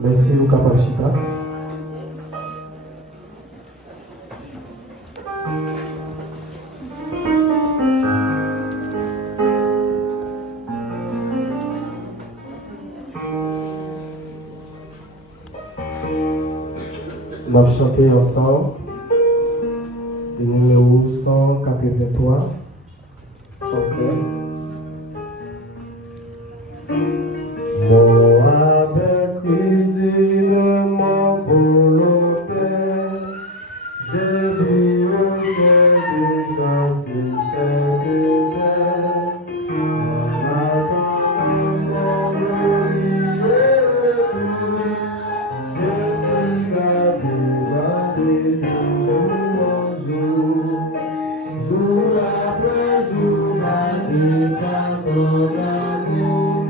Merci, Luca Pachita. On va chanter ensemble le numéro 183, chanson. Mon avec Christ de mon volonté, je vis au cœur du sang sincère de Dieu. Mon avec mon glorieux retour, je suis gardé jour en jour après jour, ma vie par ton amour.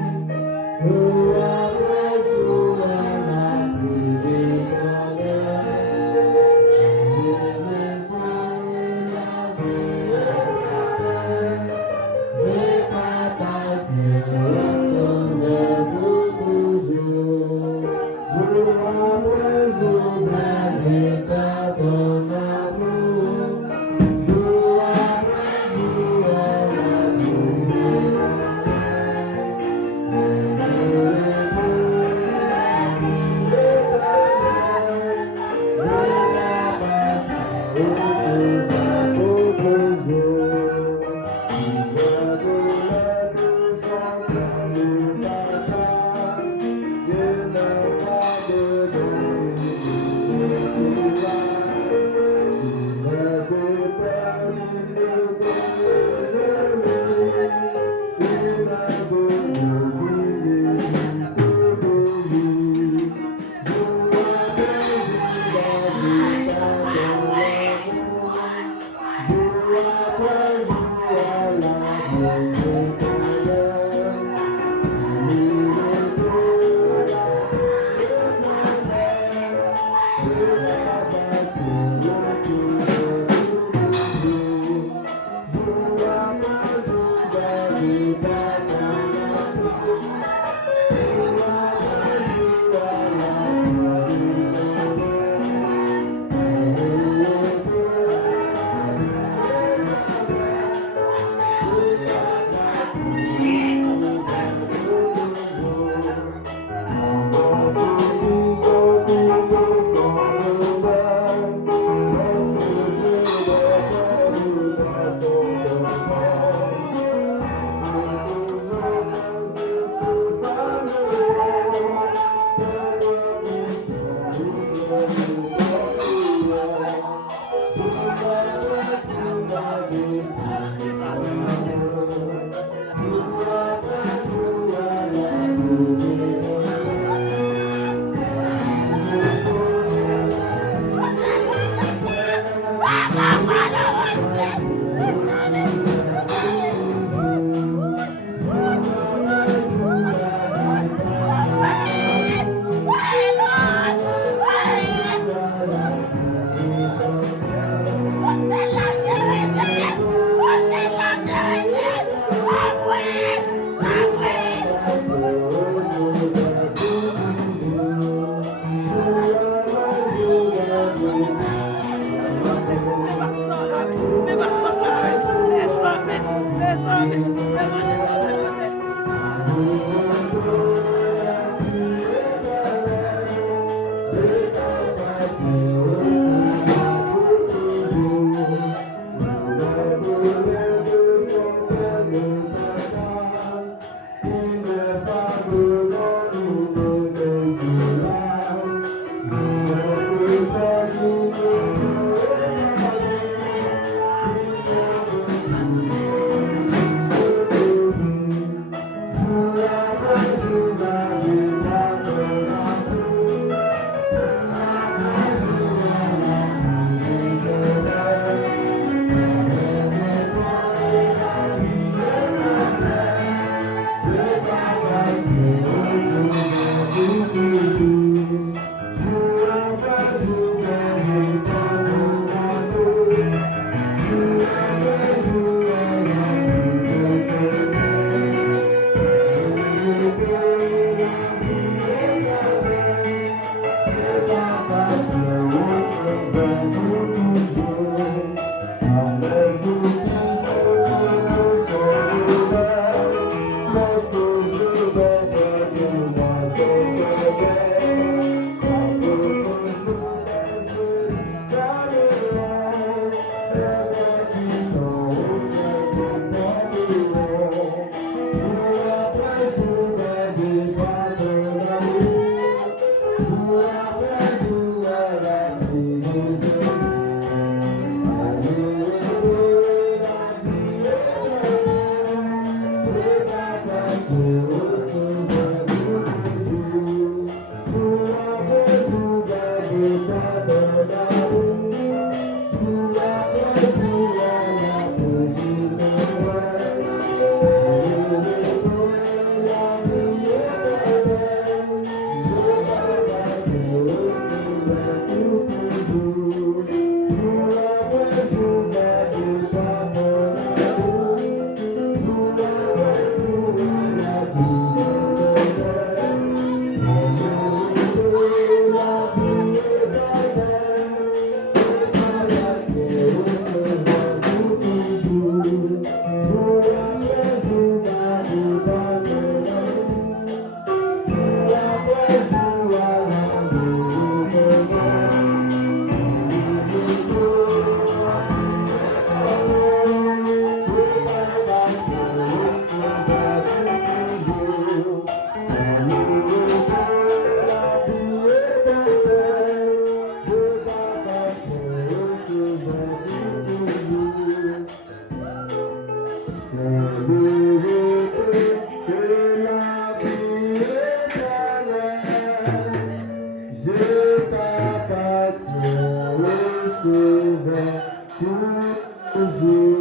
sévère toujours.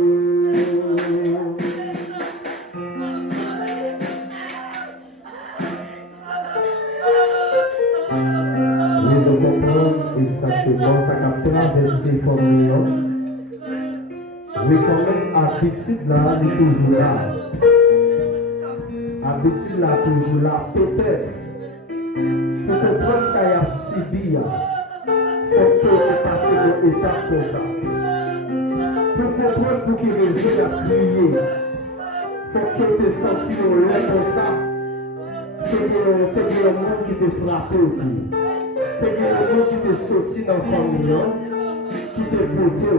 Oui, nous comprenons exactement ça qu'a traversé famille. Oui, quand même, habitude là, elle est toujours là. Habitude là, toujours là. Peut-être, pour comprendre ça, il y a subi, il faut que tu passes une étape comme ça. Pour comprendre pour quelle raison il a crié, il faut que tu senti un lait comme ça. Tu as un monde qui t'a frappé au cou. Tu as un monde qui t'a sorti dans la famille, qui t'a porté.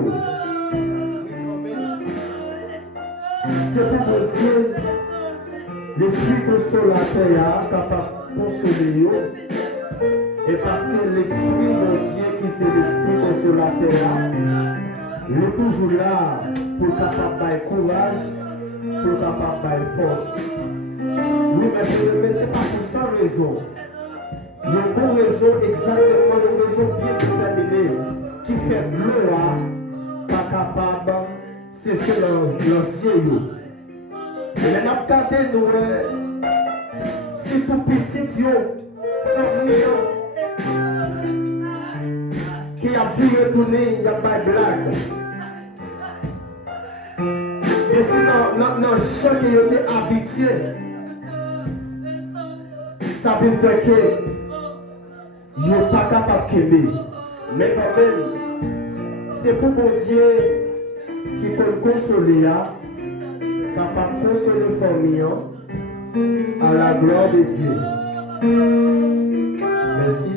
C'est pour mon Dieu, l'esprit consolateur est capable de consoler. Et parce que l'esprit mon Dieu, qui c'est l'esprit consolateur, il est toujours là pour capable de courage, pour capable de force. Oui, mais ce n'est pas pour ça raison. Il y a une bonne raison, exactement une raison bien déterminée, qui fait de l'eau pas capable de sécher l'ancien. Et les n'a gardé nous, si tout petit, famille, qui a pu retourner, il n'y a pas de blague. Et sinon, dans le champ qui était habitué, ça veut dire que je ne suis pas capable de m'aimer. Mais quand même, c'est pour mon Dieu qui peut le consoler, capable de consoler la famille à la gloire de Dieu. Merci.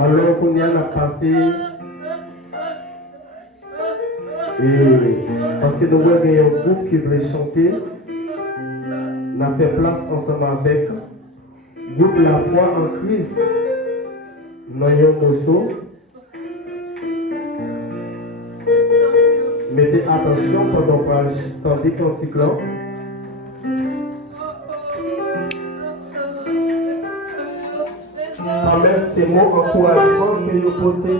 Alors qu'on y a passé, et parce que nous avons un groupe qui voulait chanter, on a fait place ensemble avec le groupe La Foi en Christ. Nous avons un morceau. Mettez attention pendant qu'on va chanter des cantiques là. Quand même, ces mots encouragements que vous portez,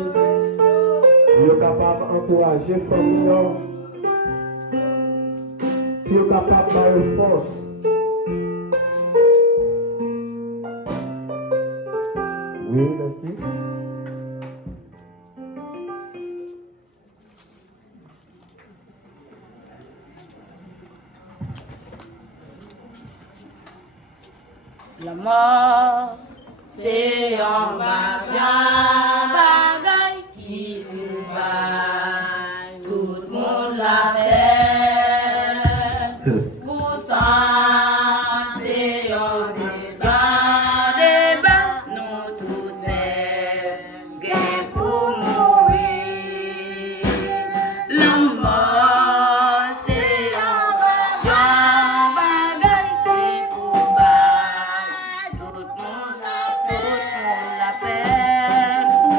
vous êtes capable d'encourager la famille, vous êtes capable d'avoir force. Oui, merci. La mort, c'est un bagaille qui nous bat, tout le monde la fait. Pourtant, c'est un débat, nous tous gain pour mourir. La mort, c'est un bagaille qui nous bat. Tout le monde la peine, pourtant c'est un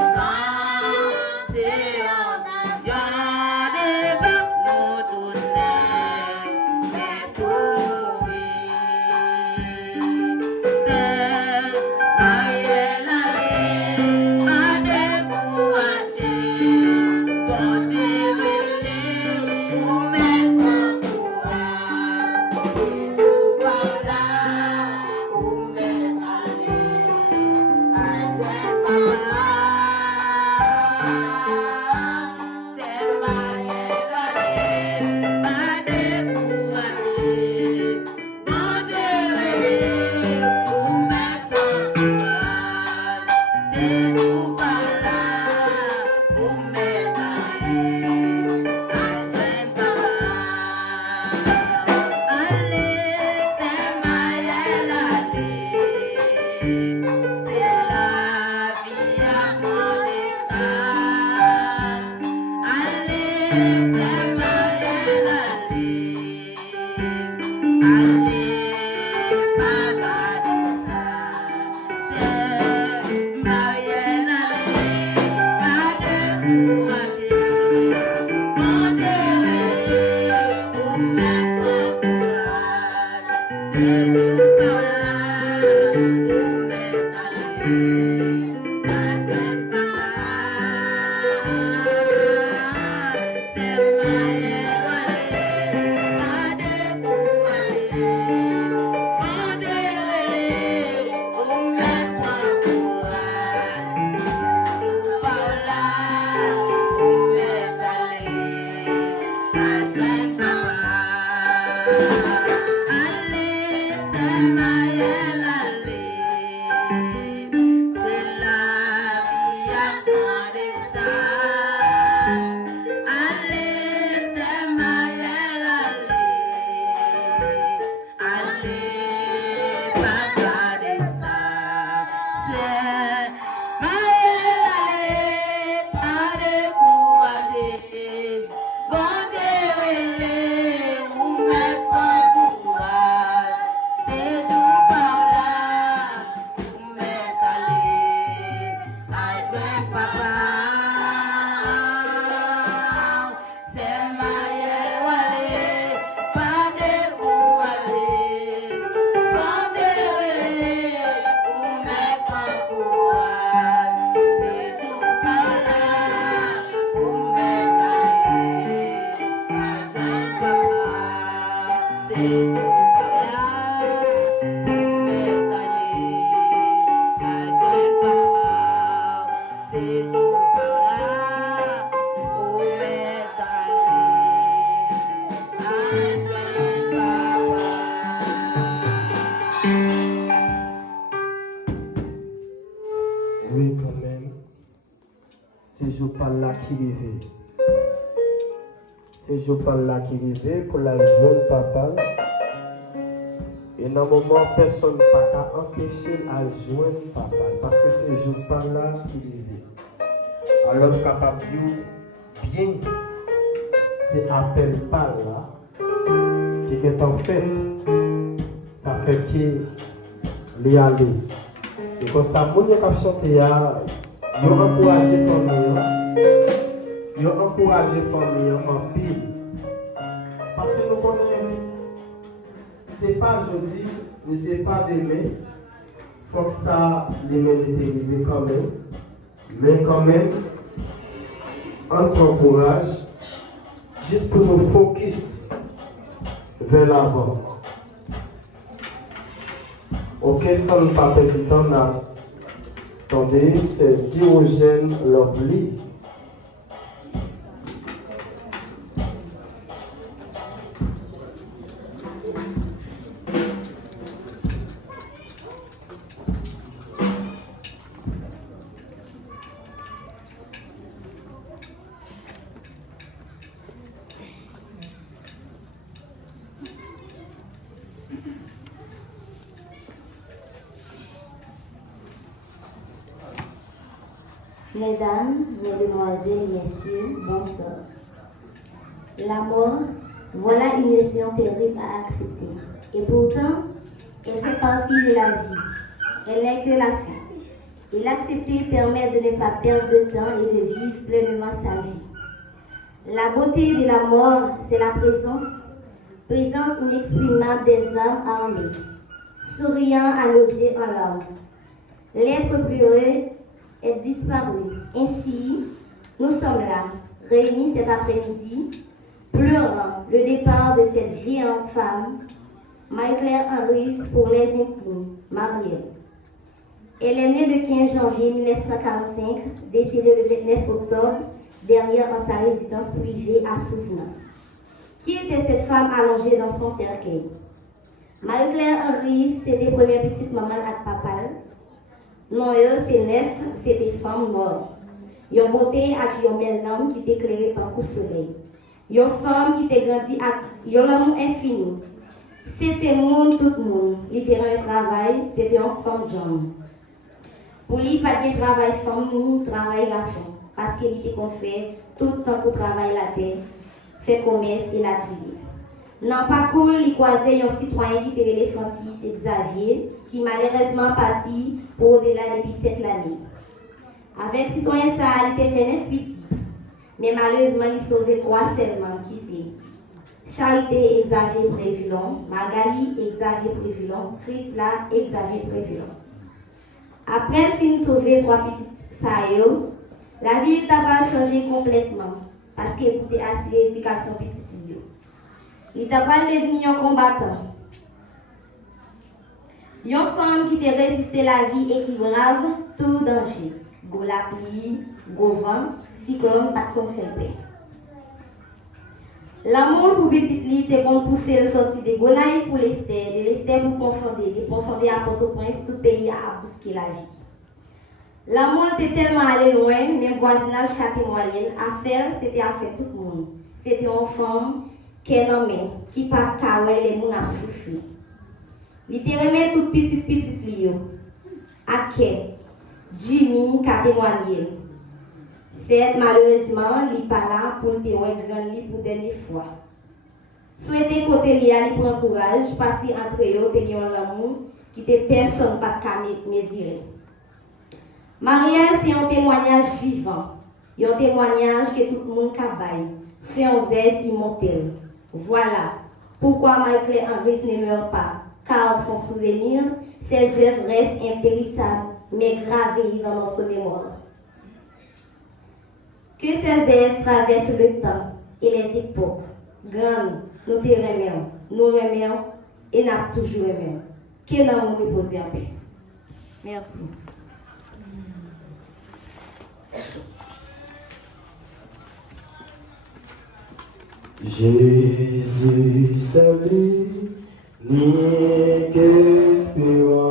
débat, nous tous mais pour mourir. C'est Marielle pas découragé, bon déroulé, pour mettre en courage, si je pas là, pour mettre aller, à c'est pas là. C'est Marielle pas découragé, bon déroulé, pour mettre en courage, c'est tout pas là, pour mettre aller, à c'est pas là. Allez, c'est Marielle, c'est la vie à demander ça. Allez, c'est Marielle, allez, pas garder ça. C'est Marielle, pas décourager, bon déroulé, pour mettre en courage, c'est tout pas là, pour Oui, quand même, c'est je parle là qui vivait. C'est je parle là qui vivait pour la jeune papa. Et dans le moment, personne ne peut empêcher à joindre papa. Parce que c'est je parle là qui vivait. Alors, capable de bien, c'est appel par là qui est en fait. Ça fait qu'il y a aller. Et quand ça, mon qui a chanté, il a encouragé la famille. Il a encouragé la famille en pile. Parce que nous connaissons, ce n'est pas jeudi, mais ce n'est pas demain. Il faut que ça, les mêmes étaient arrivés quand même. Mais quand même, on t'encourage juste pour nous focus vers l'avant. Ok, ça ne pas perdre du temps là. Attendez, c'est Diogène Lovely. Mesdames, mesdemoiselles, messieurs, bonsoir. La mort, voilà une notion terrible à accepter. Et pourtant, elle fait partie de la vie. Elle n'est que la fin. Et l'accepter permet de ne pas perdre de temps et de vivre pleinement sa vie. La beauté de la mort, c'est la présence inexprimable des âmes armées, souriant à nos yeux en larmes. L'être pleureux est disparu. Ainsi, nous sommes là, réunis cet après-midi, pleurant le départ de cette vieillante femme, Marie-Claire Henry pour les intimes, Marielle. Elle est née le 15 janvier 1945, décédée le 29 octobre, dernière en sa résidence privée à Souvenance. Qui était cette femme allongée dans son cercueil? Marie-Claire Henry, c'était première petite maman à Papal. Non, c'est neuf, c'est des femmes mortes. Ils ont beauté à qui ont bel homme qui t'éclairé par le soleil. Ils ont femme qui t'a grandi à l'amour infini. C'était monde tout le monde. Littéralement travail, c'était un femme John. Pour lui, pas de travail femme ni travail garçon. Parce qu'il était qu'on fait tout le temps pour travailler la terre, faire commerce et la trier. Non, pas cool, il croisait un citoyen qui était le Francis Xavier, qui malheureusement parti pour au-delà depuis 7 années. Avec le citoyen, ça il était fait 9 petits. Mais malheureusement, il sauvait 3 seulement, qui c'est Charité Xavier Prévillon, Magali Xavier Prévillon, Chrisla Xavier Prévillon. Après le fin sauver 3 petites saillots, la vie n'a pas changé complètement, parce qu'il était assuré l'éducation petite. Il n'a pas devenu un combattant. Une femme qui te résiste la vie et qui brave tout danger. Go la pluie, go vent, cyclone, pas de faire paix. L'amour pour petite lit te qu'on pousser le sorti de Gonaïf pour l'Esther, de l'Esther pour consonder, de consonder à Port-au-Prince, tout pays a bousqué la vie. L'amour était tellement allé loin, même voisinage qu'a témoigné, affaire, c'était affaire tout le monde. C'était une femme qui est nommée, qui pas kawé les moun a souffert. Il te remet toute petite lio. À quai, Jimmy qu'a témoigné. C'est malheureusement, il n'est pas là pour te voir grand lit pour dernière fois. Souhaitez côté li ali prend courage, parce qu'entre eux, te gen l'amour qui te personne pas qu'à mesurer. Mariage, c'est un témoignage vivant. Un témoignage que tout le monde cabaye. C'est un œuvre immortel. Voilà pourquoi Michael Andris ne meurt pas. Car son souvenir, ses œuvres restent impérissables, mais gravées dans notre mémoire. Que ces œuvres traversent le temps et les époques. Grands, nous te remercions et nous toujours aimé. Que nous reposer en paix. Merci. Jésus, c'est lui, l'unique espérance.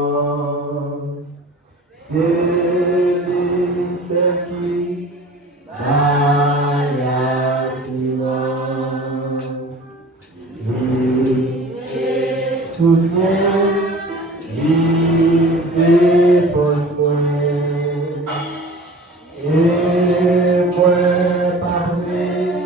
C'est lui, c'est qui baille assurance. Lui, soutient, lui, c'est force point. Et moi, parler,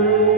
Amen.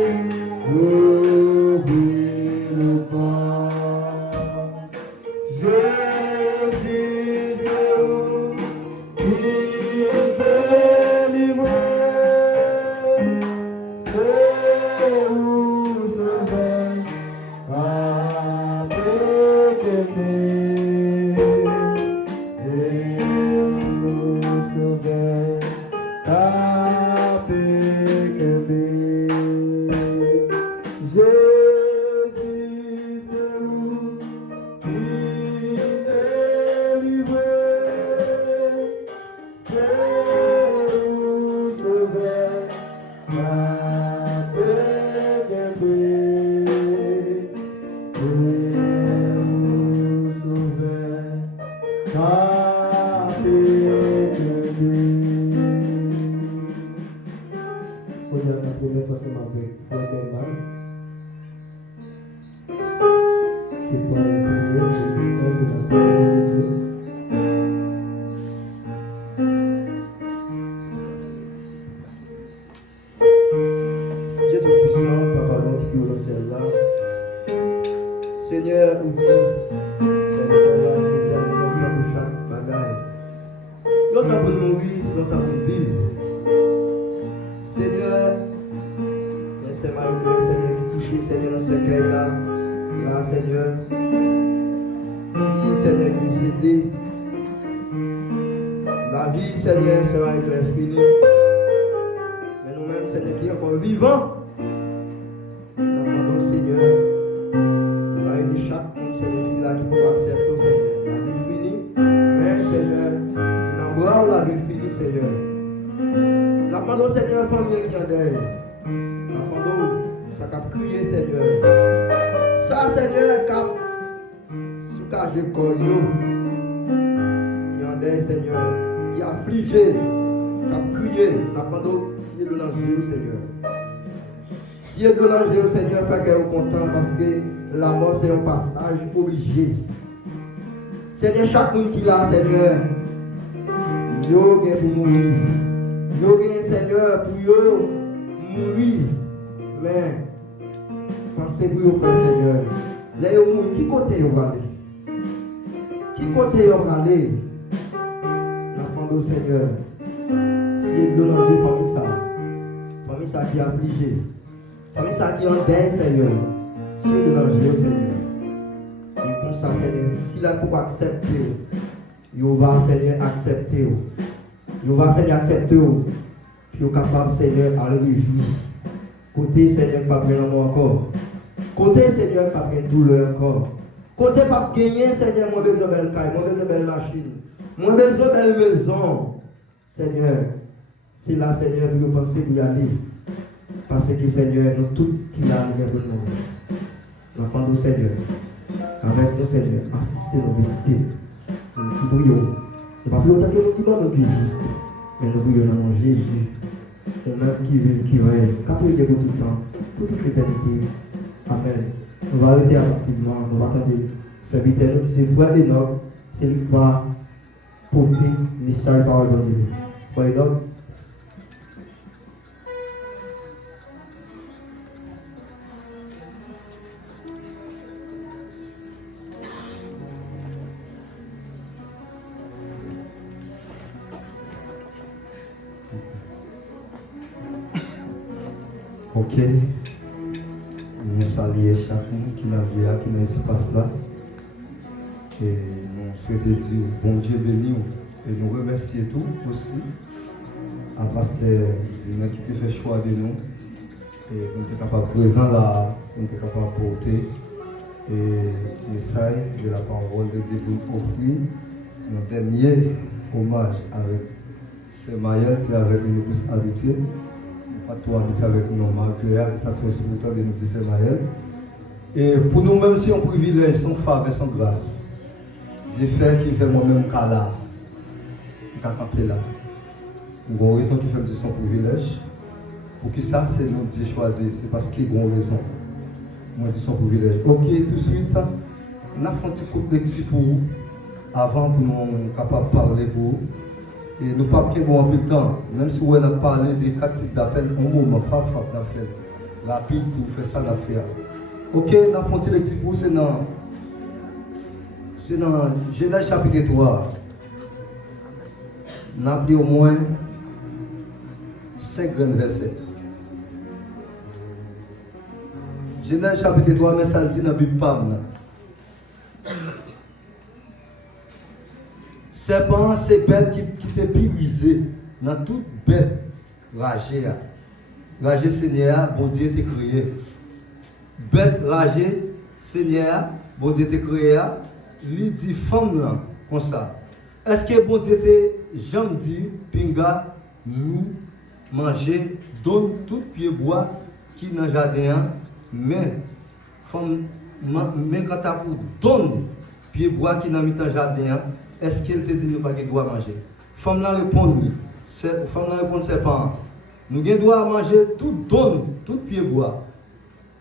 qu'on a prié ensemble avec Frère Bernard. Qui pourra nous prier le message de la parole de Dieu. Dieu Tout-Puissant, Papa notre qui est au ciel là. Seigneur, nous dit, Seigneur, la réserve de chaque bagaille. Nous avons pour mourir, nous avons pour vivre. Seigneur, c'est Marie-Claire, Seigneur, qui couche, Seigneur, dans ce cueil-là. Là, Seigneur, qui, Seigneur, est décédé. La vie, Seigneur, c'est Marie-Claire finie. Mais nous-mêmes, Seigneur, qui est encore vivant. Nous demandons, Seigneur, nous allons aider chaque monde, Seigneur, qui l'a, qui peut accepter, Seigneur. La vie finie. Mais, Seigneur, c'est dans le bras où la vie finie, Seigneur. Nous demandons, Seigneur, famille qui en deuil. Nous demandons, ça cap crier, Seigneur. Ça, Seigneur, cap sous cage de corps, qui en deuil, Seigneur, qui a affligé, cap crier. Nous demandons, si de l'enjeu, Seigneur. Si de l'enjeu, Seigneur, fait qu'elle est content parce que la mort, c'est un passage obligé. Seigneur, chaque monde qui l'a, Seigneur, yo est pour mourir. Yo est, Seigneur, pour yo mourir. Mais, pensez pour vous faire, Seigneur. Là, yo mourir, qui côté yo va aller? Qui côté yo va aller? N'attendons, Seigneur. Si de l'enjeu, famille ça qui est affligée. Famille ça qui est en deuil, Seigneur. Si de l'enjeu, Seigneur. Et comme ça, Seigneur, si là pour accepter, il va, Seigneur, accepter. Il va, Seigneur, accepter. Puis il est capable, Seigneur, à le réjouir. Côté, Seigneur, pas bien l'amour encore. Côté, Seigneur, pas bien douleur encore. Côté, pas gagner, Seigneur, mon besoin de belle caille, mon besoin de belle machine, mon besoin de belle maison. Seigneur, c'est là, Seigneur, que vous pensez pour y aller. Parce que, Seigneur, nous tous qui l'avons de nous. Nous attendons, Seigneur. Avec nous, Seigneur, assister nos visiter. Nous prions. Nous ne pas plus autant que nous qui nous qui existent. Mais nous prions dans mon Jésus. Nous-mêmes qui vivent, qui règnent. Qu'après pour tout le temps, pour toute l'éternité. Amen. Nous allons arrêter activement. Nous allons attendre. Serviteur, c'est frère Enoch. C'est lui qui va porter le message par le Dieu. Frère Enoch. Ok, nous saluons chacun qui n'a vu qui dans l'espace là. Et nous souhaitons dire bon Dieu béni et nous remercier tout aussi à parce que c'est qui te fait choix de nous et nous sommes capables de présent là, nous sommes capables de porter et message de la parole de Dieu pour nous offrir notre dernier hommage avec Semaël, c'est avec une plus habituée. Pas trop habitué avec nous, Marie-Claire, c'est ça très souhaitant de nous dire Semaël. Et pour nous-mêmes, c'est un privilège, son faveur, son grâce. Dieu fait qui fait moi-même là, qui a campé là. Une bonne raison qui fait me dire son privilège. Pour qui ça, c'est nous Dieu choisi, c'est parce qu'il y a une raison. Moi, je dis son privilège. Ok, tout de suite, on a fait un petit coup de lecture pour vous, avant pour nous capables de parler pour vous. Et nous ne pouvons pas bon en le temps, même si on a parlé des 4 types d'appels, un moment, FAP, d'appel, rapide pour faire ça l'affaire. Ok, nous avons fait les petits bouts, c'est dans Genèse chapitre 3. Nous avons pris au moins 5 grands versets. Genèse chapitre 3, mais ça le dit dans la Bible PAM. Serpent, c'est bête qui t'est purisé dans toute bête ragée. Ragée, Seigneur, bon Dieu t'a créé. Bête ragée, Seigneur, bon Dieu t'a créé. Il dit femme là, comme ça. Est-ce que bon Dieu t'a jamais dit, pinga, nous, manger, donne tout pied bois qui dans le jardin, mais femme, mais quand t'as pour donne pied bois qui dans le jardin, est-ce qu'elle te dit nous pas qu'il doit manger? Femme là répond lui. Femme là répond serpent. Nous devons manger tout donne, tout pied bois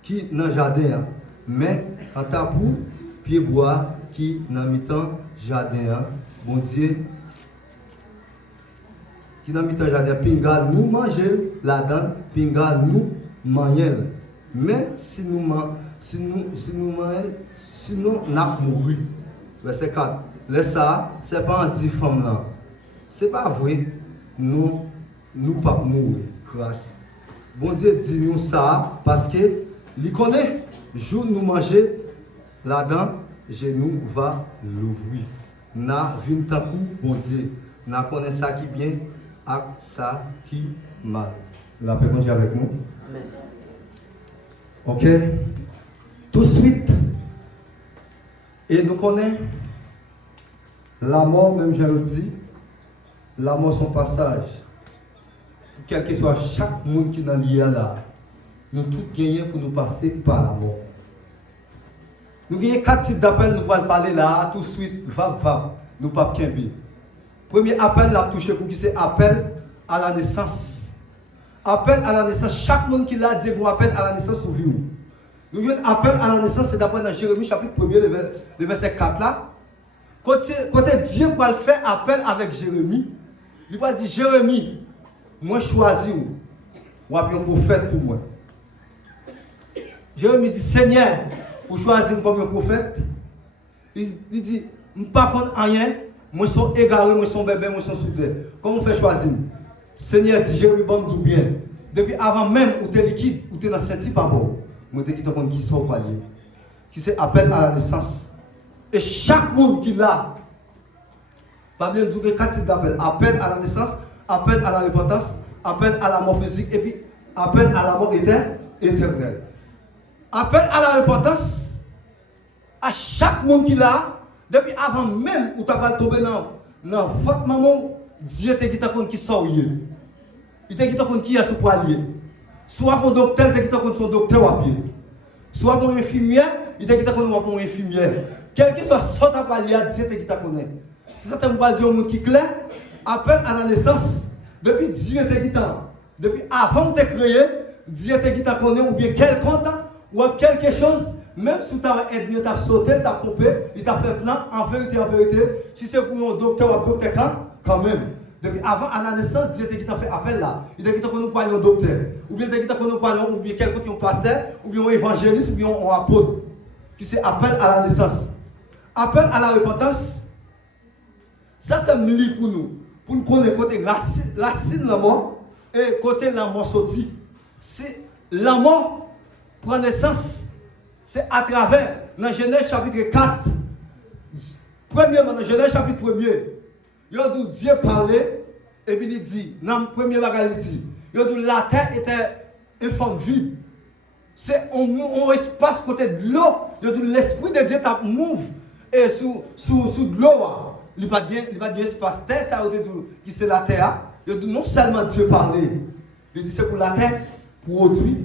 qui dans le jardin. Mais quand tu as pour pied bois qui dans le jardin, bon Dieu, qui dans le jardin, pinga nous manger là-dedans, pinga nous manger. Mais si nous mangeons, sinon nous mourons. Verset 4. Laisse ça, ce n'est pas anti-femme là. Ce n'est pas vrai. Nous ne pouvons pas mourir. Grâce. Bon Dieu dit nous ça parce que il connaît. Jour nous manger là-dedans, genou va l'ouvrir. Na vin takou, bon Dieu. Na connaît ça qui bien, ak ça qui mal. La paix bon Dieu avec nous. Amen. Ok. Tout de suite. Et nous connaissons la mort, même je le dis, la mort son passage. Quel que soit chaque monde qui est dans l'IA là, nous tous gagnons pour nous passer par la mort. Nous gagnons 4 types d'appels, nous allons parler là, tout de suite, va, nous pas qu'un. Premier appel, là, touché pour qui c'est appel à la naissance. Appel à la naissance, chaque monde qui l'a dit, vous appelle à la naissance au vie. Nous jouons appel à la naissance, c'est d'après dans Jérémie chapitre 1er, le verset 4 là. Côté Dieu va faire appel avec Jérémie, il va dire Jérémie, moi choisis ou un prophète pour moi. Jérémie dit Seigneur, vous choisissez comme un prophète. Il dit, je ne sais pas rien, moi je suis égaré, moi je suis bébé, moi je suis soudé. Comment on fait choisir? Seigneur dit Jérémie, bon tout bien. Depuis avant même où tu es liquide, où tu es dans senti pas bon. Moi je te dis qui sont pas liés. Qui c'est appel à la naissance. Et chaque monde qui l'a, pas bien dire 4 types d'appels. Appel à la naissance, appel à la repentance, appel à la mort physique et puis appel à la mort éternelle. Appel à la repentance, à chaque monde qui l'a, depuis avant même où tu as tombé dans votre maman, Dieu te dit qui sort. Il te dit qui est sous poilier. Soit mon docteur, il te dit son docteur à pied. Soit mon infirmière, il te dit mon infirmière. Quel que soit son appel, Dieu te dit connaît. C'est ça que je veux dire au monde qui est clair. Appel à la naissance, depuis Dieu te dit depuis avant de te créer, Dieu te dit connaît ou bien quelqu'un ou quelque chose, même si tu as aidé, tu as sauté, tu as coupé, il t'a fait plan, en vérité, si c'est pour un docteur ou un docteur, quand même. Depuis avant à la naissance, Dieu te dit fait appel là. Il te dit que nous parlons docteur, ou bien il te dit que nous parlons, ou bien quelqu'un qui est un pasteur, ou bien un évangéliste, ou bien un apôtre, qui c'est appel à la naissance. Appel à la repentance, ça c'est un livre pour nous connaître côté racine la mort et côté la mort sortie. C'est la mort prend naissance, c'est à travers, dans Genèse chapitre 4, premièrement dans Genèse chapitre 1er, il a dit Dieu parlait, et puis il dit, dans le premier bagage, il dit, il a dit la terre était une forme vide. C'est un espace côté de l'eau, il a dit l'esprit de Dieu t'a move et sous de l'eau. Il va dire espace terre, ça veut dire qui c'est la terre. Il a dit non seulement Dieu parlait, il dit c'est pour la terre produire.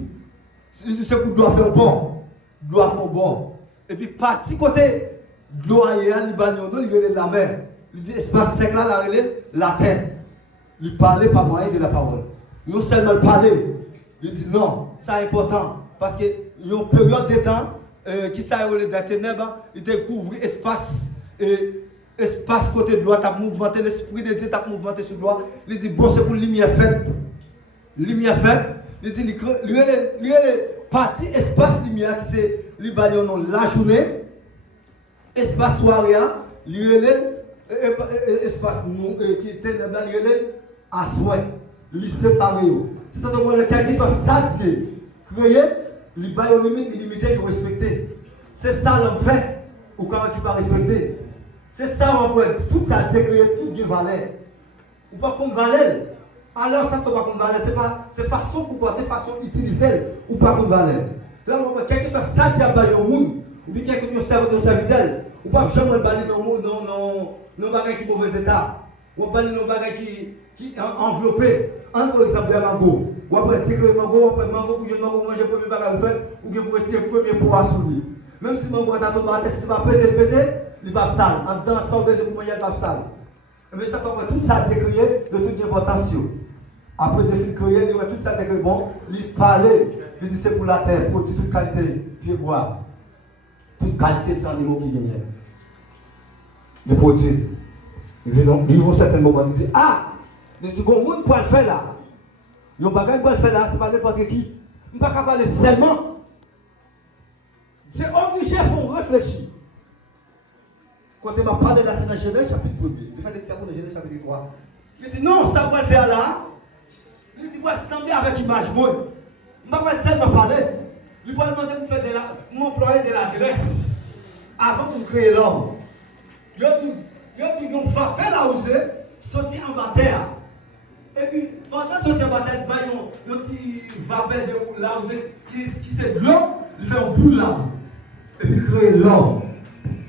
Il dit c'est pour doit faire bon. Doit faire bon. Et puis parti côté de l'eau ailleurs, il va la mer. Il dit espace sec là, la terre. Il parlait par moyen de la parole. Non seulement il parlait, il dit non, c'est important. Parce qu'il y a une période de temps qui s'est dans les ténèbres, il découvre espace côté de l'eau, tu as mouvementé, l'esprit de Dieu t'a mouvementé sur l'eau. Il dit bon, c'est pour lumière faite. Lumière faite. Il dit il y a les parties espace lumière qui c'est la journée, espace soirée, il y a espace qui était dans le à souhait, il séparé. C'est-à-dire que quelqu'un soit satisfait, créé, il va y limite, il limité, il respecté. C'est ça l'homme fait, ou quand il va respecter. C'est ça on peut dire, tout ça créé, tout de valeur. Ou pas comme valeur. Alors ça ne pas comme valeur, c'est façon pour porter, façon utiliser, ou pas comme valeur. Là on peut quelqu'un soit satisfait au monde, ou bien quelqu'un qui serve de serviteur, ou pas jamais baler non bagages qui mauvais état. Ou pas nos bagages qui enveloppé. Par exemple, le mango. Ou après tirer le mango, après mango, ou je manger le premier bagage fait, ou bien pour tirer le premier poids sur lui. Même si mango est dans ton bâtiment, si va péter, il va sale. En temps, sans besoin pour manger, il va sale. Mais ça fait tout ça, c'est créé de toute importance. Après, Dieu fait créer, il a tout ça que bon, il parlait, il dit c'est pour la terre, pour toute qualité, puis boire. Toute qualité sans les mots qui viennent. Les produits. Ils vont certainement dire, ah, ils disent, bon, monde pour le faire là. Ils ont bagage pour le faire là, c'est pas n'importe qui. On ne peut pas parler seulement. C'est obligé, il faut réfléchir. Quand on m'a parlé de la scène Genèse, chapitre 1er, il fait des termes de Genèse, chapitre 3. Il dit, non, ça va le faire là. Il dit, ouais, sembler avec l'image. Moi, je ne vais pas seulement parler. Il va demander de m'employer de la graisse avant de créer l'homme. Il dit, on va faire la hausse, sortir en bataille. Et puis, pendant que sortir en bataille, il y a un petit vapeur de la hausse qui c'est de l'homme, il fait un bout là. Et puis, créer l'homme.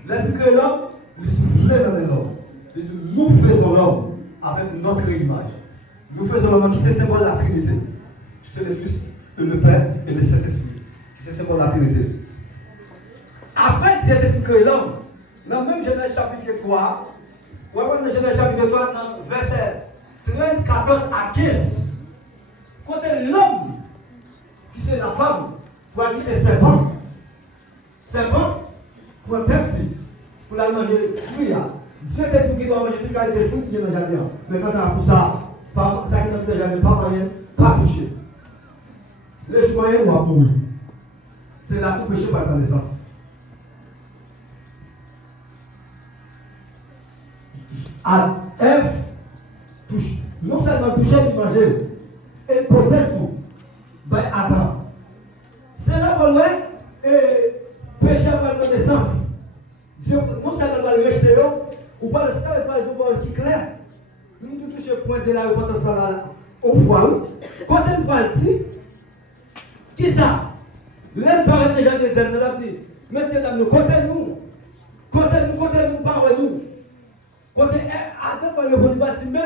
Là, il crée l'homme, il souffle dans l'homme. Il dit, nous faisons l'homme avec notre image. Nous faisons l'homme qui c'est symbole de la Trinité. C'est le Fils, et le Père et le Saint-Esprit. C'est symbole de la Trinité. Après, Dieu a créé l'homme. Dans le même Genèse chapitre 3, vous voyez dans Genèse chapitre 3, dans verset 13, 14 à 15, quand l'homme, qui c'est la femme, pour aller les serpents, pour tête, pour la manger fruit. Dieu est tout qui doit manger plus qualité de fruit qui ne mange rien. Mais quand on a pour ça, ça qui ne fait jamais pas moyen, pas toucher. Les joyeux ou à mourir. C'est là tout péché par la naissance. Ève touche, non seulement toucher et manger, et peut-être tout. Ben attends. C'est là qu'on voit péché par la naissance. Dieu, non seulement va le rejeter, ou pas le faire par exemple qui clair. Nous touchons le point de la repentance au foie. Quand elle va dire, qui ça? Les parents déjà des dames, messieurs, dames, comptez-nous, parlez-nous. Quand Adam va le bâtiment,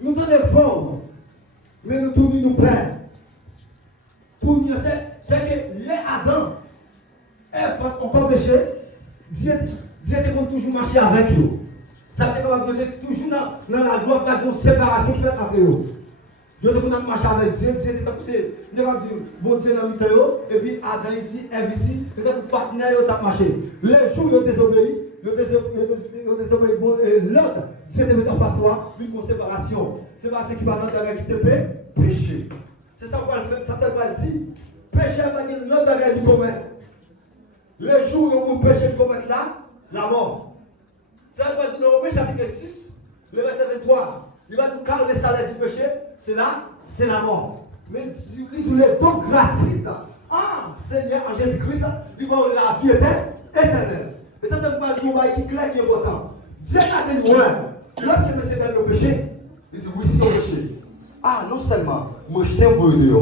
nous sommes des formes, mais nous tournons nous pleins. Tournons, c'est que les Adam, encore péché, Dieu était comme toujours marché avec eux. Ça veut dire qu'on va toujours dans la loi, pas de séparation qui fait entre eux. Dieu était comme marché avec Dieu, Dieu était comme c'est, Dieu va dire, bon Dieu dans le et puis Adam ici, Ève ici, il était pour partenaire, il a marché. Les jours, il a désobéi. Il désobéi l'autre, Dieu te met en face toi, une séparation. Séparation qui va dans le bagage qui s'appelle péché. C'est ça qu'on va faire, ça va dire. Péché va dire l'autre bagage du commun. Les jours où on péché de commettre là, la mort. Ça va dire dans Romains chapitre 6, le verset 23. Il va tout calmer le salaire du péché, c'est là, c'est la mort. Mais il dit les dons gratuits. Ah, Seigneur, en Jésus-Christ, il va la vie éternelle. Et ça, c'est un combat qui est clair, qui est important. Dieu a dit, ouais, lorsque monsieur est dans le péché, il dit, oui, si on péché. Ah, non seulement, moi je t'aime pour venir,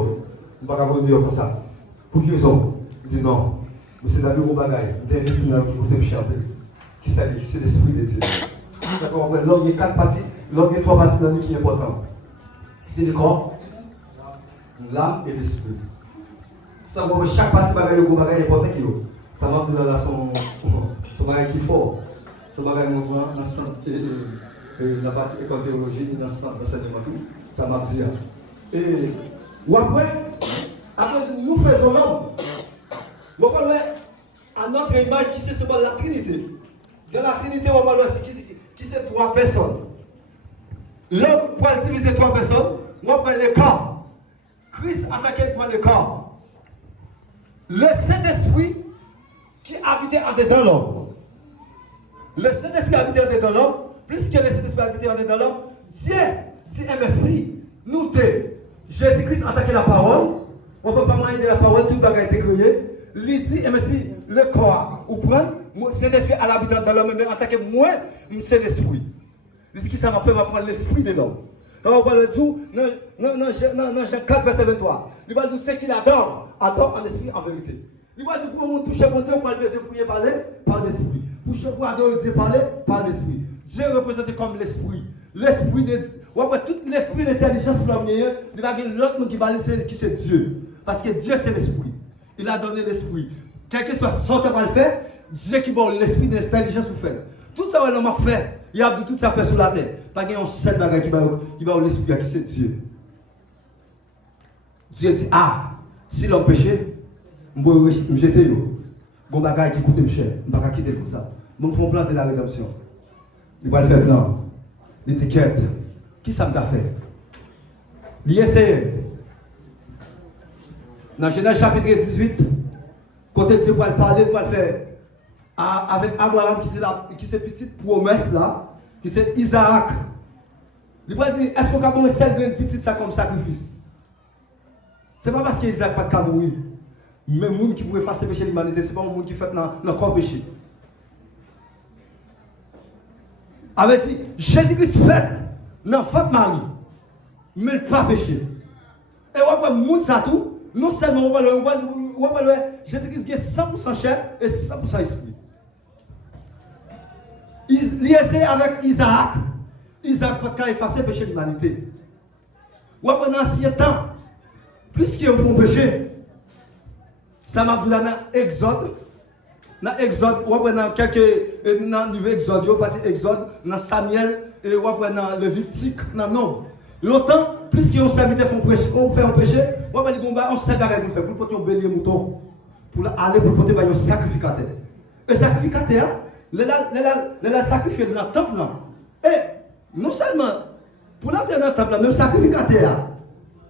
je ne vais pas venir comme ça. Pour qui raison? Il dit, non, monsieur est dans le bagaille, il est investi dans le péché un peu. Qui c'est l'esprit de Dieu. L'homme, il y a 4 parties, l'homme, il y a 3 parties dans lui qui est important. C'est le corps, l'âme et l'esprit. Ça va chaque partie bagaille, le bagaille est important qui est. Ça m'a donné là son bagage qui est fort. Son bagage dans la partie école théologie, dans le centre d'enseignement, ça m'a dit. Et après, nous faisons l'homme. Nous parlons à notre image qui c'est la Trinité. Dans la Trinité, on parle qui c'est 3 personnes. L'homme pour utiliser 3 personnes, on parle le corps. Christ en tant qu'il prend le corps. Le Saint-Esprit qui habitait en dedans l'homme. Le Saint-Esprit habitait en dedans l'homme, plus que le Saint-Esprit habitait en dedans l'homme, Dieu dit merci. Nous deux, Jésus-Christ en tant que la parole, on ne peut pas manier de la parole, tout le bagage a été créé. Il dit merci, le corps, ou prendre, le Saint-Esprit à l'habitant dans l'homme, mais en tant que moi, c'est l'esprit. Il dit qui ça m'a fait, va prendre l'esprit de l'homme. On va le dire, non, Jean 4, verset 23. Il va dire ce qu'il adore en esprit, en vérité. Il va dire pour nous toucher mon Dieu, par l'esprit, par l'esprit. Pour adorer Dieu, par l'esprit. Dieu est représenté comme l'esprit. L'esprit de Dieu. Tout l'esprit d'intelligence sur l'homme, il va y avoir l'autre monde qui va laisser qui c'est Dieu. Parce que Dieu c'est l'esprit. Il a donné l'esprit. Quel que soit son temps à le faire, Dieu qui donne l'esprit de l'intelligence pour faire. Tout ça, l'homme a fait. Il y a tout ça fait sur la terre. Pas qu'il y ait un seul bagage qui va l'esprit qui c'est Dieu. Dieu dit, ah, si l'homme péché, je vais me jeter. Bon bagage qui coûte cher, je ne vais pas quitter pour ça. Je vais faire un plan de la rédemption. Il va le faire plan. L'étiquette. Qui ça m'a fait? Il essaie. Dans Genèse chapitre 18, côté Dieu va parler, il va le faire avec Abraham qui c'est petite promesse là, qui c'est Isaac. Il va dire, est-ce qu'on peut avoir une petite ça comme sacrifice? Ce n'est pas parce qu'Isaac n'a pas de mourir. Mais le monde qui pourrait effacer le péché de l'humanité, ce n'est pas un monde qui fait dans le corps péché. Avec dit, Jésus-Christ fait dans votre mari, mais il pas péché. Et on va monde ça tout, non seulement on va Jésus-Christ est 100% chair et 100% esprit. Il essaie avec Isaac. Isaac n'a pas effacer le péché de l'humanité. On va dans l'ancien temps, plus qu'ils font péché, ça m'a dit là dans Exode. Dans Exode, on va dans quelques dans le livre Exode, on va Exode, dans Samuel, et on va dans Lévitique, dans Nombre. Longtemps, plus qu'ils ont serviteur font péché, on fait un péché, on va dire on sait pas pour faire, pour porter un bélier mouton, pour aller pour porter un sacrificateur. Et sacrificateur, les sacrifier dans le temple là. Et non seulement pour l'entrer dans le temple là, même sacrificateur,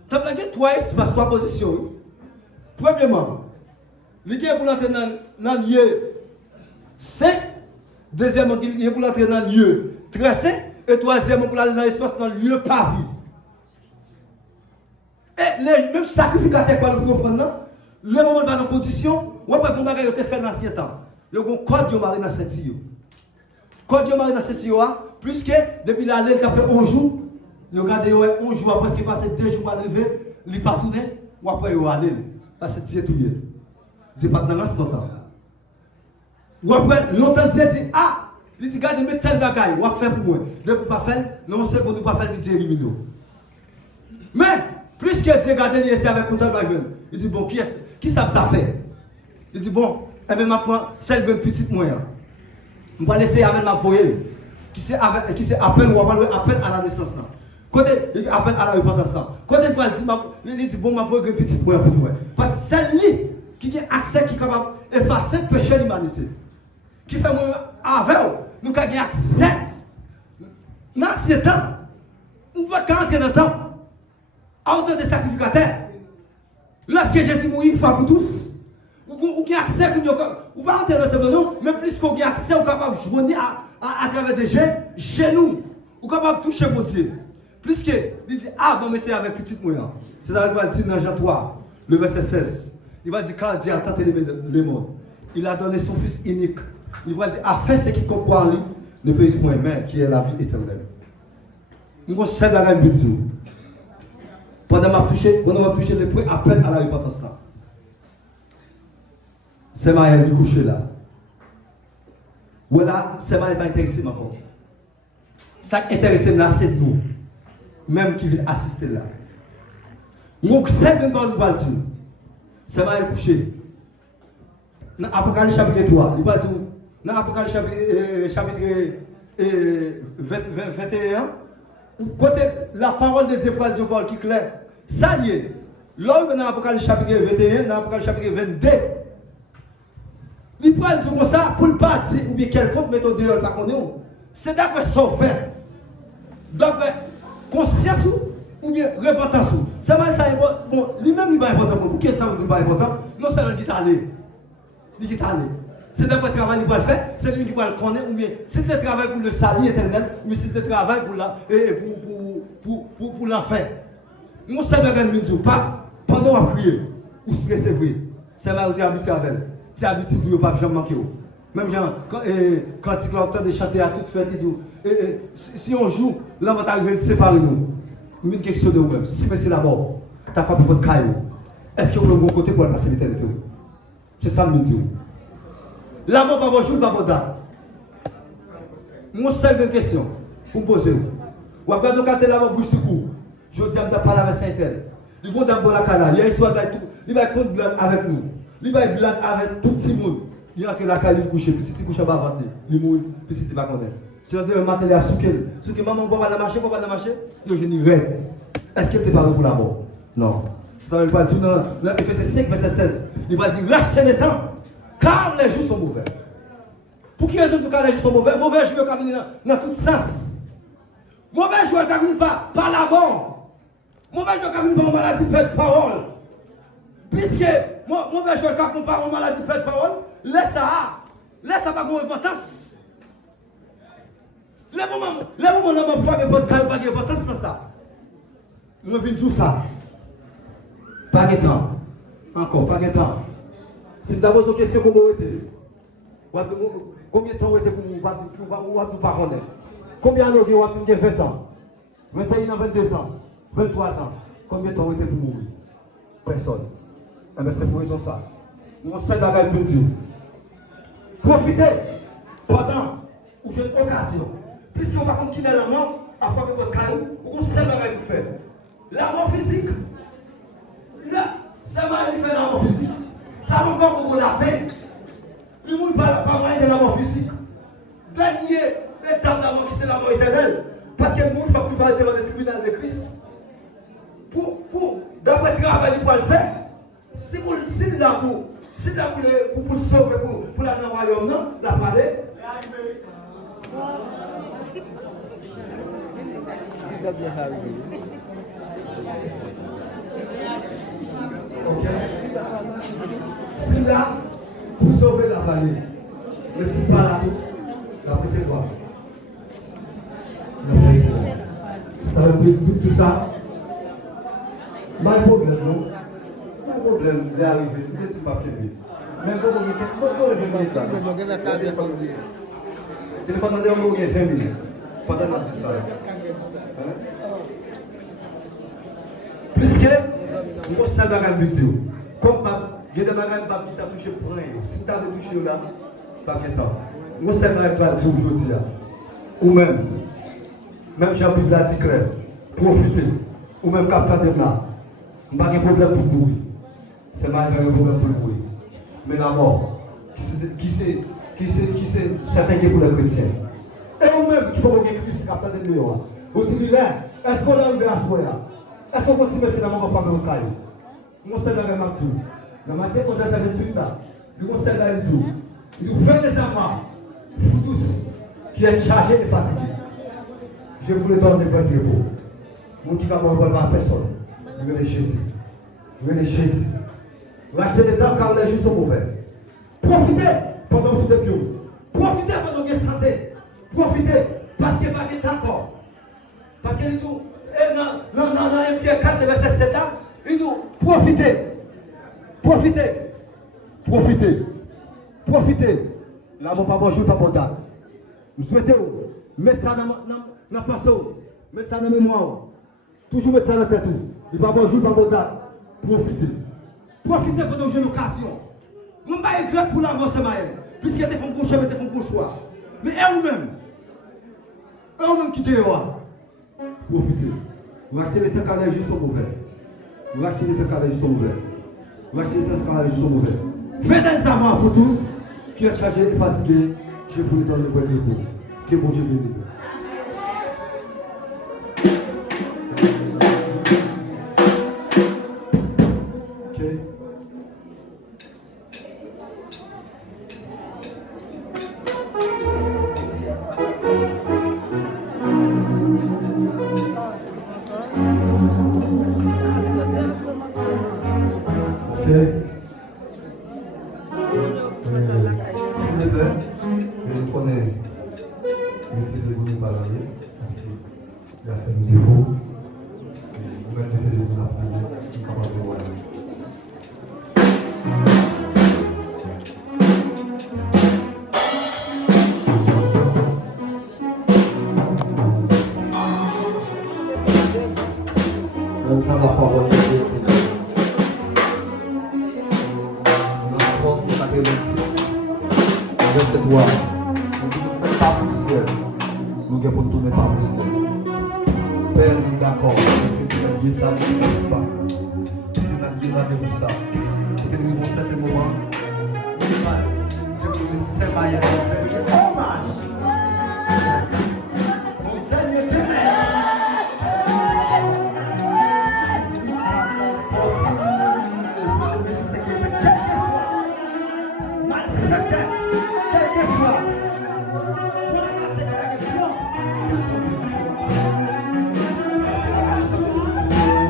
le temple là il y a 3 espaces, 3 positions. Premièrement, il y a pour l'entrer dans le lieu saint. Deuxièmement, il y a pour l'entrer dans le lieu très saint. Et troisièmement, pour aller dans l'espace dans le lieu pavé. Et les mêmes sacrificateurs pour le offrande, le moment dans nos conditions, on va pas faire fait dans l'ancien temps. Il y a un code de marine dans cette tio. Code de marine dans cette tio, puisque depuis la lèvre qui a fait 11 jours, il y a 11 jours après ce qui est passé 2 jours pour arriver, il n'est pas tourné, ou après il va aller. Parce que c'est tout. Il pas dans ce temps. Ou après, longtemps Dieu dit, ah, il dit, regardez, mais tel bagaille, on va faire pour moi. Ne peut pas faire, non, c'est pour nous pas faire, il dit, éliminer. Mais, plus que Dieu regarde, il essaie avec un bagaille. Il dit, bon, qui ça t'a fait? Il dit, bon, eh bien, je prends celle de petite moyen. Je vais laisser avec ma voyelle, qui c'est appel ou appel à la naissance. Côté, il appelle à la repentance. Côté, il dit, bon, ma voyelle une petite moyen pour moi. Parce que celle-là, qui a accès, qui est capable d'effacer le péché de l'humanité. Qui fait moi avec nous avons accès dans ce temps. On peut rentrer dans le temps en tant que sacrificateur. Lorsque Jésus mourit une fois pour tous, on a accès, on va rentrer dans le temple, non, mais plus qu'on a accès, on est capable de joindre à travers des genoux, on est capable de toucher mon Dieu. Plus que, il dit, ah bon, mais c'est avec petite moyen. C'est dans le dit dans Jean 3, le verset 16. Il va dire, quand Dieu a tant aimé le monde, il a donné son Fils unique. Il va dire, afin ce qui croit en lui, ne peut point mais qui est la vie éternelle. Nous avons seul bagage de Dieu. Pendant que on va toucher les points, appel à la repentance là. C'est ma qui couché là. Voilà, c'est ma pas intéressé ma porte. Ça qui intéresse là, c'est nous. Même qui viennent assister là. Donc, c'est que nous va dire. C'est ma couché. Dans Apocalypse chapitre 3, il va dire. Dans Apocalypse chapitre 21, côté la parole de Dieu Paul qui est claire, ça y est. Là, dans Apocalypse chapitre 21, dans Apocalypse chapitre 22, il parle comme ça pour le parti ou bien quelconque méthode de la connaître. C'est d'après son fait, d'après conscience ou bien repentance. Ça va être bon, lui-même il va important pour qui ça va être important. Non seulement il est allé. Il est allé. C'est d'abord le travail qu'il va le faire, c'est lui qui va le connaître, ou bien c'est le travail pour le salut éternel, ou bien c'est le travail pour l'enfer. Nous savons que nous ne disons pas, pendant qu'on prie, ou se recevoir, c'est là où tu es habitué avec elle. Tu es habitué de ne pas jamais manquer. Même quand tu entends des chanter à toute fête, il dit, si on joue, là on va arriver à séparer nous. Une question de vous-même, si c'est la mort, tu as frappé votre caillou. Est-ce qu'il y a un bon côté pour passer l'éternité? C'est ça que je dis. La mort va vous jouer, pas vous date. Moi, seule question pour me poser. Ou après, quand tu es là, vous secours. Je dis, je parle avec Saint-Tel. Il va dans la cala. Il va être blanc avec nous. Il va être blanc avec tout le monde. Il entre la cala, il couche. Petit, il couche à bas. Il mouille. Petit, il va connaître. Tu as un matin, il a souqué. Souqué, maman, on va la marcher, on va la marcher. Je dis, est-ce que tu es parlé pour la mort? Non. Ça veut pas tout dans Éphésiens 5, verset 16. Il va dire rachetez les temps, car les jours sont mauvais. Pour qui raison car les jours sont mauvais? Mauvais jours qui viennent dans tout sens. Mauvais jours qui viennent par la mort. Mauvais jours qui viennent par une maladie de parole. Puisque mauvais jours qui viennent par une maladie de parole, laisse ça pas de repentance. Les moments où on voit que votre carrière n'a pas de repentance dans ça. Nous venons tout ça. Pas de temps. Encore, pas de temps. Si vous avez une question, comment vous êtes? Combien de temps vous êtes pour vous pas connaître? Combien de temps vous avez 20 ans? 21 ans, 22 ans, 23 ans. Combien de temps vous êtes pour mourir? Personne. Eh bien, c'est pour raison ça. Mon seul bagage pour dire. Profitez pendant où j'ai une occasion. Puisque vous ne pouvez pas quitter la mort, afin que votre caillou, vous avez un seul bagage pour faire. La mort physique. Là, ça va aller faire la mort physique. Ça va encore beaucoup la fait. Le monde ne parle pas moyen de la mort physique. Dernier étape de la mort qui c'est la mort éternelle. Parce que le monde ne faut plus parler devant le tribunal de Christ. D'après le travail qu'il va le faire, si l'amour, pour le sauver, pour aller dans le royaume, non, la parler. Ok. Si là, pour sauver la vallée, mais si pas là, la c'est quoi? Ça veut dire tout ça. Pas de problème, non? Pas de problème, c'est arrivé, c'est pas prévu. Mais quand on est téléphone de l'homme qui est féminin, pendant la petite soirée. Puisque, nous sommes dans le but. Comme j'ai des bagages qui t'ont touché pour rien. Si tu as touché là, pas de temps. Nous sommes dans le but aujourd'hui. Ou même Jean-Pierre l'a dit clair, profitez. Ou même Captain de là. Je n'ai pas de problème pour mourir. C'est pas un problème pour mourir. Mais la mort, qui c'est certain pour les chrétiens. Et vous-même qui faut que Christ Captain de là. Vous dites là, est-ce qu'on a enlevé à ce moment-là? Est-ce qu'on continue à se faire pas de caille? Nous sommes dans le matin. Dans le matin, on a des études là. Nous sommes dans les jours. Nous faisons des amas. Vous tous qui êtes chargés et fatigués. Je vous le donne de votre repos. Vous qui ne parlez pas à personne. Vous venez Jésus. Vous venez Jésus. Vous achetez des temps car les jours sont mauvais. Profitez pendant que vous êtes bio. Profitez pendant que vous êtes santé. Profitez parce que vous n'avez pas encore. Parce que nous, dans Pierre 4, verset 7, il nous profitez. Là, mon papa joue pas pour date. Nous souhaitons mettre ça dans la façon, mettre ça dans la mémoire. Toujours mettre ça dans la tête. Il ne va pas jouer pas pour date. Profitez pendant que j'ai l'occasion. Je ne vais pas regretter pour la mort, c'est Maël. Puisqu'il fait un bon choix, il fait un bon choix. Mais eux-mêmes qui te voient. Profitez. Vous achetez les temps quand les jours sont mauvais. Vous achetez les temps quand les jours sont mauvais. Vous achetez les temps quand les jours sont mauvais. Faites des amants pour tous qui êtes chargés et fatigués. Je vous le donne le votre repos. Que bon Dieu bénisse. Quel que soit.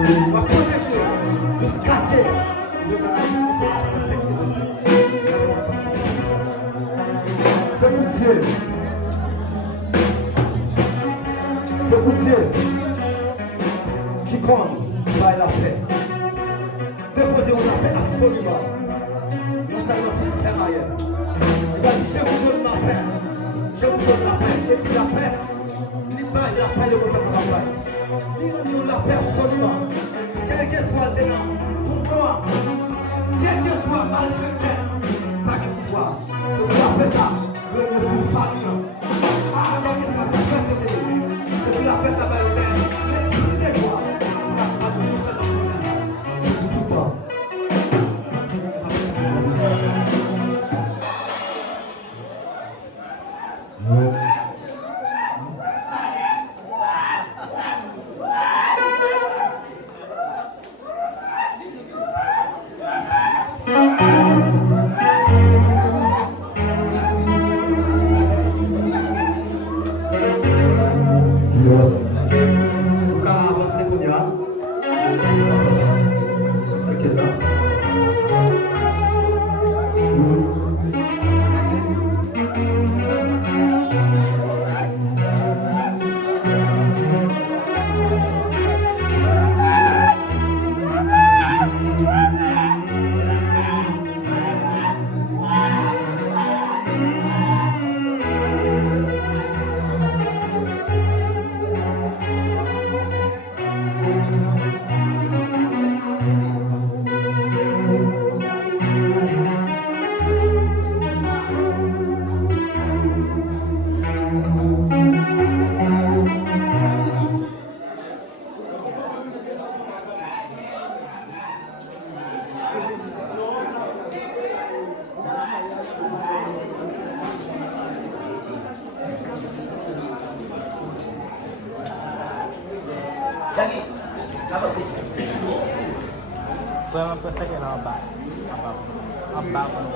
On va protéger, de se casser. C'est pour Dieu. C'est pour Dieu qui compte par la paix. Déposez-vous la paix absolument. Nous savons si c'est ailleurs. Il va dire, je vous donne ma paix. Je vous donne la paix. Et puis la paix, l'image, la paix, le retour de la paix. Il nous la paix absolument. Quel que soit le dénom, pour toi, quel que soit malgré pas de pouvoir. C'est pour la paix ça. Le sous famille. Ah, qu'est-ce que ça fait, c'est pour la paix ça va le faire. Mais si vous êtes quoi, c'est pour tout le temps. Podemos pensar que no va. Vamos.